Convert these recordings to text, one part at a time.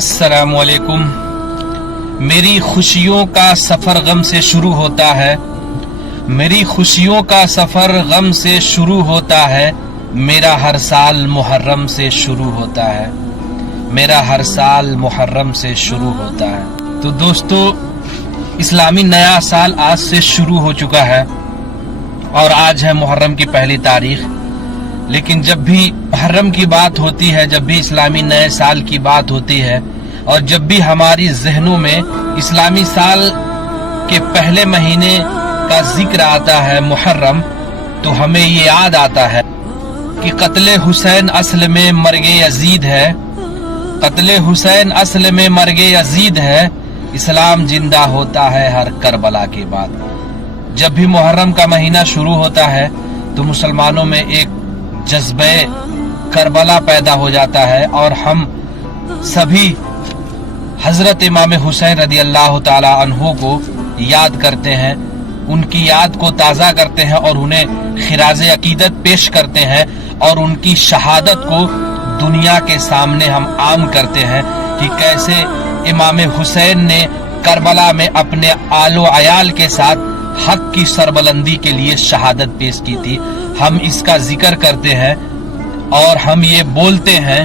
अस्सलाम वालेकुम। मेरी खुशियों का सफ़र गम से शुरू होता है, मेरी खुशियों का सफ़र गम से शुरू होता है, मेरा हर साल मुहर्रम से शुरू होता है, मेरा हर साल मुहर्रम से शुरू होता है। तो दोस्तों, इस्लामी नया साल आज से शुरू हो चुका है और आज है मुहर्रम की पहली तारीख। लेकिन जब भी मुहर्रम की बात होती है, जब भी इस्लामी नए साल की बात होती है और जब भी हमारी जहनों में इस्लामी साल के पहले महीने का जिक्र आता है मुहर्रम, तो हमें ये याद आता है कि कत्ले हुसैन असल में मर्गे यजीद है, कत्ले हुसैन असल में मर्गे यजीद है, इस्लाम जिंदा होता है हर करबला के बाद। जब भी मुहर्रम का महीना शुरू होता है तो मुसलमानों में एक जज्बे करबला पैदा हो जाता है और हम सभी हजरत इमाम हुसैन रदी अल्लाह ताला अन्हु को याद करते हैं, उनकी याद को ताज़ा करते हैं और उन्हें खिराज अकीदत पेश करते हैं और उनकी शहादत को दुनिया के सामने हम आम करते हैं कि कैसे इमाम हुसैन ने करबला में अपने आलो अयाल के साथ हक की सरबलंदी के लिए शहादत पेश की थी। हम इसका जिक्र करते हैं और हम ये बोलते हैं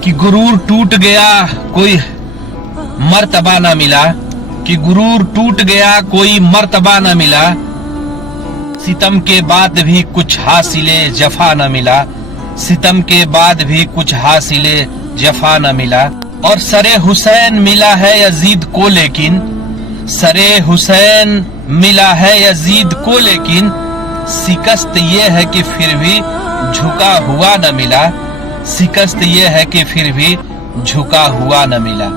कि गुरूर टूट गया कोई मर्तबा ना मिला, कि गुरूर टूट गया कोई मर्तबा ना मिला, सितम के बाद भी कुछ हासिले जफा न मिला, सितम के बाद भी कुछ हासिले जफा न मिला। और सरे हुसैन मिला है यजीद को, लेकिन सरे हुसैन मिला है यजीद को, लेकिन शिकस्त ये है कि फिर भी झुका हुआ न मिला, शिकस्त ये है कि फिर भी झुका हुआ न मिला।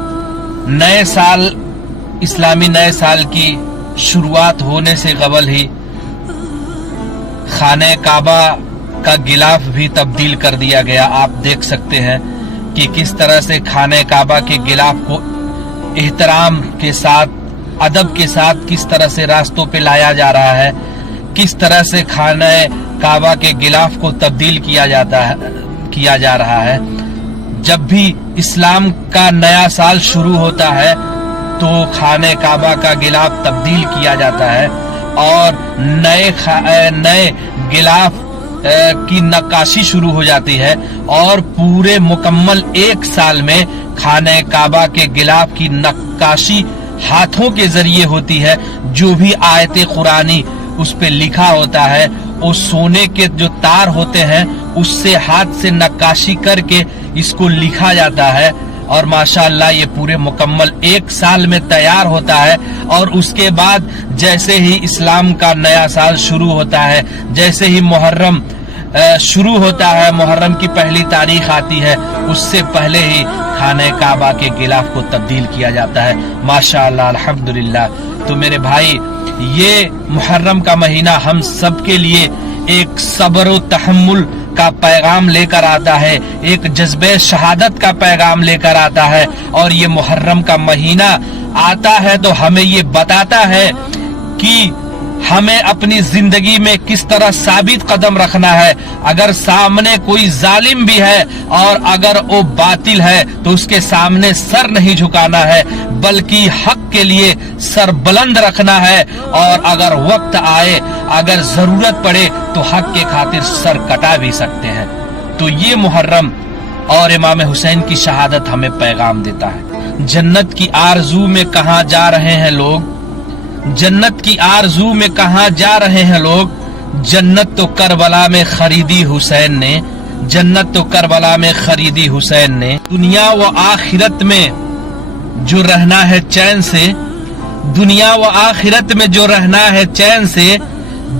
नए साल, इस्लामी नए साल की शुरुआत होने से कबल ही खाने काबा का गिलाफ भी तब्दील कर दिया गया। आप देख सकते हैं कि किस तरह से खाने काबा के गिलाफ को एहतराम के साथ, अदब के साथ किस तरह से रास्तों पे लाया जा रहा है, किस तरह से खाने काबा के गिलाफ को तब्दील किया जा रहा है। जब भी इस्लाम का नया साल शुरू होता है तो खाने काबा का गिलाफ तब्दील किया जाता है और नए गिलाफ की नक्काशी शुरू हो जाती है और पूरे मुकम्मल एक साल में खाने काबा के गिलाफ की नक्काशी हाथों के जरिए होती है। जो भी आयते कुरानी उस पे लिखा होता है, वो सोने के जो तार होते हैं उससे हाथ से नक्काशी करके इसको लिखा जाता है और माशाअल्लाह ये पूरे मुकम्मल एक साल में तैयार होता है। और उसके बाद जैसे ही इस्लाम का नया साल शुरू होता है, जैसे ही मुहर्रम शुरू होता है, मुहर्रम की पहली तारीख आती है, उससे पहले ही खाने काबा के गिलाफ को तब्दील किया जाता है। माशाअल्लाह, अल्हम्दुलिल्लाह। तो मेरे भाई, ये मुहर्रम का महीना हम सब के लिए एक सब्र व तहम्मुल का पैगाम लेकर आता है, एक जज्बे शहादत का पैगाम लेकर आता है। और ये मुहर्रम का महीना आता है तो हमें ये बताता है कि हमें अपनी जिंदगी में किस तरह साबित कदम रखना है। अगर सामने कोई जालिम भी है और अगर वो बातिल है तो उसके सामने सर नहीं झुकाना है, बल्कि हक के लिए सर बुलंद रखना है। और अगर वक्त आए, अगर जरूरत पड़े तो हक के खातिर सर कटा भी सकते हैं। तो ये मुहर्रम और इमाम हुसैन की शहादत हमें पैगाम देता है। जन्नत की आरजू में कहाँ जा रहे हैं लोग, जन्नत की आरजू में कहाँ जा रहे हैं लोग, जन्नत तो करबला में खरीदी हुसैन ने, जन्नत तो करबला में खरीदी हुसैन ने। दुनिया व आखिरत में जो रहना है चैन से, दुनिया व आखिरत में जो रहना है चैन से,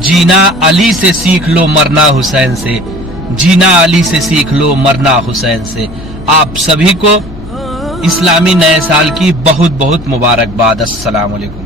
जीना अली से सीख लो मरना हुसैन से, जीना अली से सीख लो मरना हुसैन से। आप सभी को इस्लामी नए साल की बहुत बहुत मुबारकबाद। अस्सलाम वालेकुम।